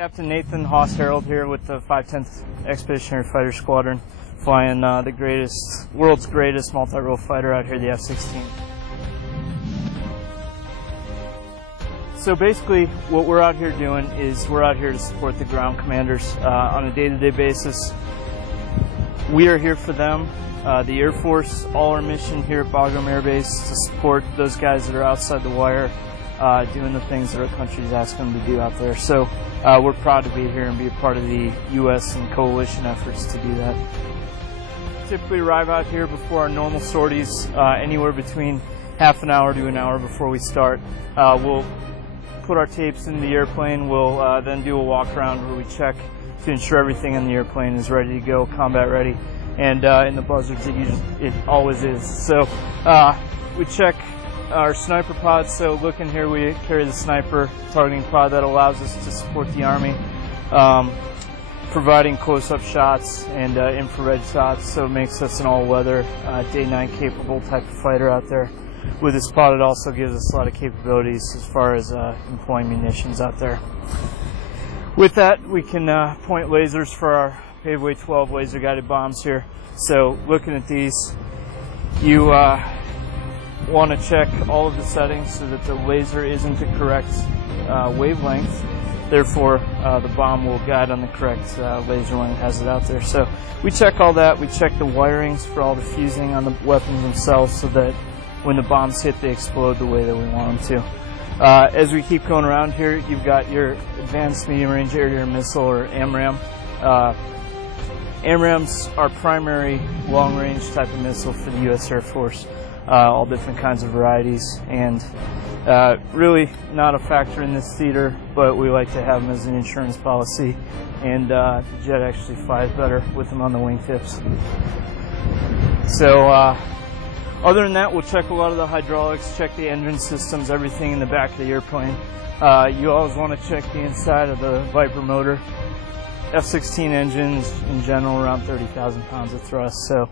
Captain Nathan Haas Harold here with the 510th Expeditionary Fighter Squadron, flying the world's greatest multi-role fighter out here, the F-16. So basically what we're out here doing is we're out here to support the ground commanders on a day-to-day basis. We are here for them. The Air Force, all our mission here at Bagram Air Base to support those guys that are outside the wire, doing the things that our country is asking them to do out there. So we're proud to be here and be a part of the U.S. and coalition efforts to do that. Typically arrive out here before our normal sorties, anywhere between half an hour to an hour before we start. We'll put our tapes in the airplane. We'll then do a walk around where we check to ensure everything in the airplane is ready to go, combat ready. And in the buzzards, it always is. So we check our sniper pods. So look in here, we carry the sniper targeting pod that allows us to support the Army, providing close-up shots and infrared shots. So it makes us an all-weather, day-night capable type of fighter out there. With this pod, it also gives us a lot of capabilities as far as employing munitions out there. With that, we can point lasers for our Paveway 12 laser-guided bombs here. So looking at these, you want to check all of the settings so that the laser isn't the correct wavelength. Therefore, the bomb will guide on the correct laser when it has it out there. So we check all that. We check the wirings for all the fusing on the weapons themselves so that when the bombs hit, they explode the way that we want them to. As we keep going around here, you've got your Advanced Medium Range Air-to-Air Missile, or AMRAAM. AMRAAM's our primary long-range type of missile for the U.S. Air Force, all different kinds of varieties, and really not a factor in this theater, but we like to have them as an insurance policy, and the jet actually flies better with them on the wingtips. So other than that, we'll check a lot of the hydraulics, check the engine systems, everything in the back of the airplane. You always want to check the inside of the Viper motor. F-16 engines in general around 30,000 pounds of thrust, so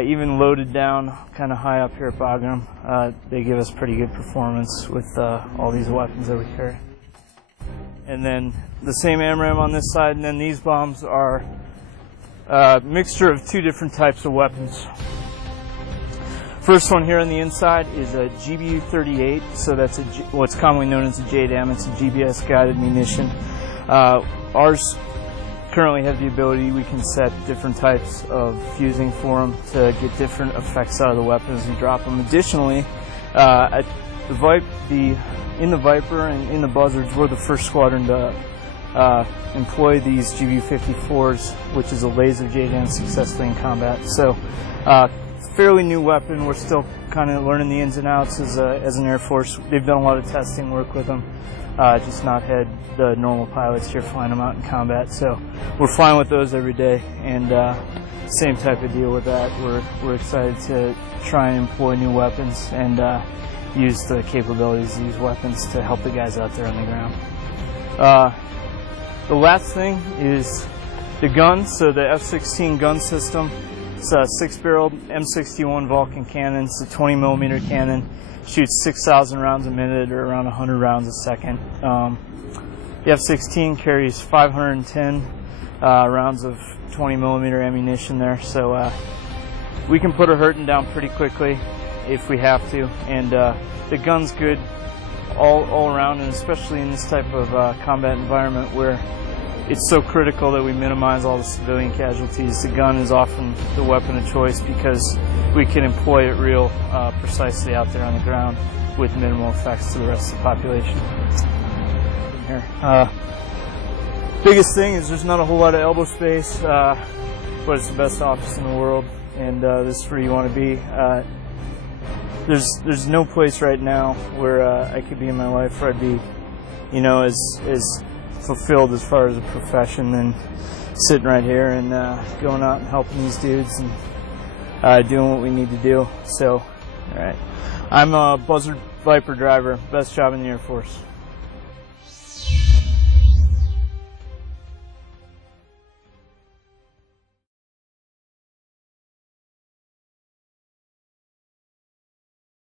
even loaded down kind of high up here at Bagram, they give us pretty good performance with all these weapons that we carry. And then the same AMRAAM on this side, and then these bombs are a mixture of two different types of weapons. First one here on the inside is a GBU-38, so that's what's commonly known as a JDAM. It's a GBS guided munition. Ours currently have the ability, we can set different types of fusing for them to get different effects out of the weapon as we drop them. Additionally, in the Viper and in the Buzzards, we're the first squadron to employ these GBU-54s, which is a laser JDAM successfully in combat. So fairly new weapon. We're still kind of learning the ins and outs as an Air Force. They've done a lot of testing work with them, just not had the normal pilots here flying them out in combat. So we're flying with those every day, and same type of deal with that. We're excited to try and employ new weapons and use the capabilities of these weapons to help the guys out there on the ground. The last thing is the gun. So the F-16 gun system. It's a 6-barreled M61 Vulcan cannon. It's a 20mm cannon. Shoots 6,000 rounds a minute, or around 100 rounds a second. The F-16 carries 510 rounds of 20mm ammunition there, so we can put a hurting down pretty quickly if we have to. And the gun's good all around, and especially in this type of combat environment where it's so critical that we minimize all the civilian casualties. The gun is often the weapon of choice because we can employ it real precisely out there on the ground with minimal effects to the rest of the population. Here. Biggest thing is there's not a whole lot of elbow space, but it's the best office in the world, and this is where you want to be. There's no place right now where I could be in my life where I'd be, you know, as fulfilled as far as a profession than sitting right here and going out and helping these dudes and doing what we need to do. So, all right, I'm a Buzzard Viper driver, best job in the Air Force.